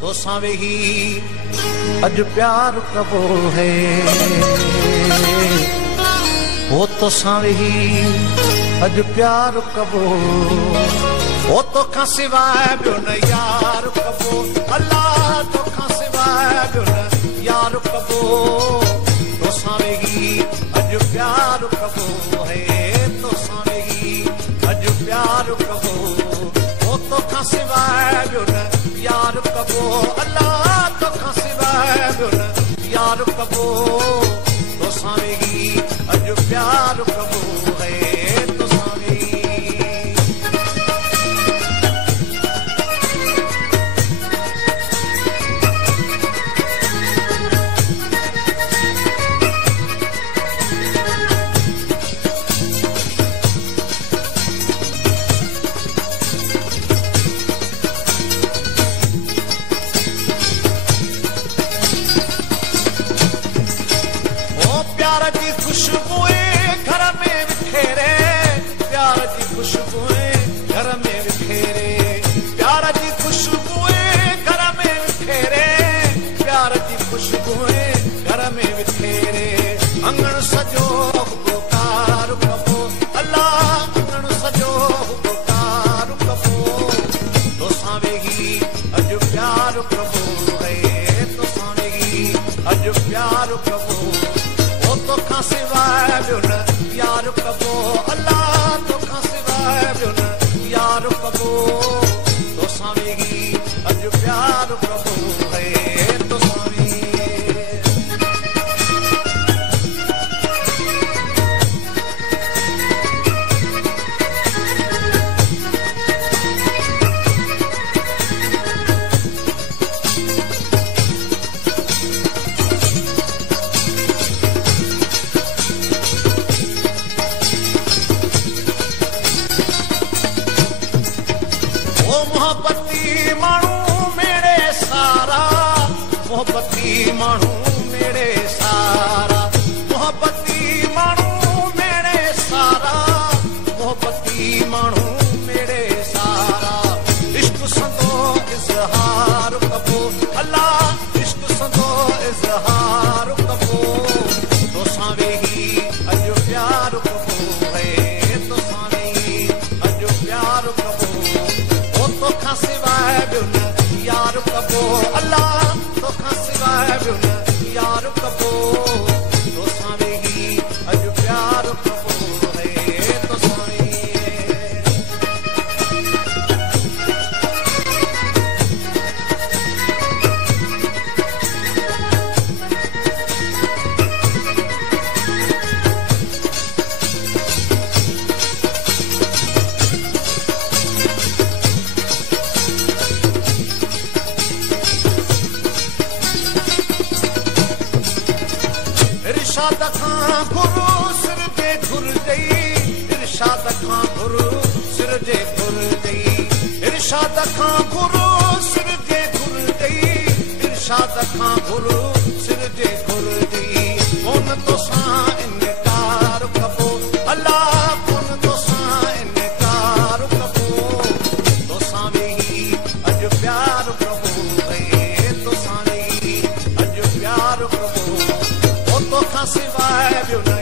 तोसां वेही अॼु प्यार कबो है ओ तोसां वेही अॼु प्यार कबो ओ तोखां सिवाय ॿियो न यार कबो अल्लाह तोखां सिवाय ॿियो न यार कबो तोसां वेही अॼु प्यार कबो है तोसां वेही अॼु प्यार कबो ओ तोखां सिवाय ॿियो न यार कबो अल्लाह तोखां सिवाय ॿियो न यार कबो तोसां वेही अॼु प्यार कबो है तोसां वेही प्यार जी खुशबुएं घर में बिखेरे प्यार जी खुशबुएं घर में बिखेरे प्यार जी खुशबुएं घर में बिखेरे प्यार जी खुशबुएं घर में बिखेरे अंगण सजो पुकार कबो अल्लाह अंगण सजो पुकार कबो तोसां वेही अॼु प्यार कबो है तोसां वेही अॼु प्यार कबो तोखां सिवाय ॿियो न यार कबो अल्लाह तोखां सिवाय ॿियो न यार कबो तोसां वेही अॼु प्यार कबो है तोसां वेही मोहब्बती माण्हू मेरे सारा मोहब्बती माण्हू मेरे सारा मोहब्बती माण्हू मेरे सारा मोहब्बती माण्हू मेरे सारा इश्क संदो इज़हार कबो अल्लाह इश्क संदो इज़हार कबो तोसां वेही अॼु प्यार कबो है तोसां वेही अॼु प्यार कबो तोखां सिवाय ॿियो न यार कबो अल्लाह तोखां सिवाय ॿियो न यार कबो तोसां वेही अॼु प्यार कबो है तोसां वेही इरशाद खां गुरु सिर ते घुर गई इरशाद खां गुरु सिर ते घुर गई इरशाद खां गुरु सिर ते घुर गई इरशाद खां गुरु सिर ते घुर गई कोन तोसां इनकार कबो अल्लाह कोन तोसां इनकार कबो तोसां वेही अॼु प्यार कबो है तोसां वेही अॼु प्यार कबो तोखां सिवाय ॿियो न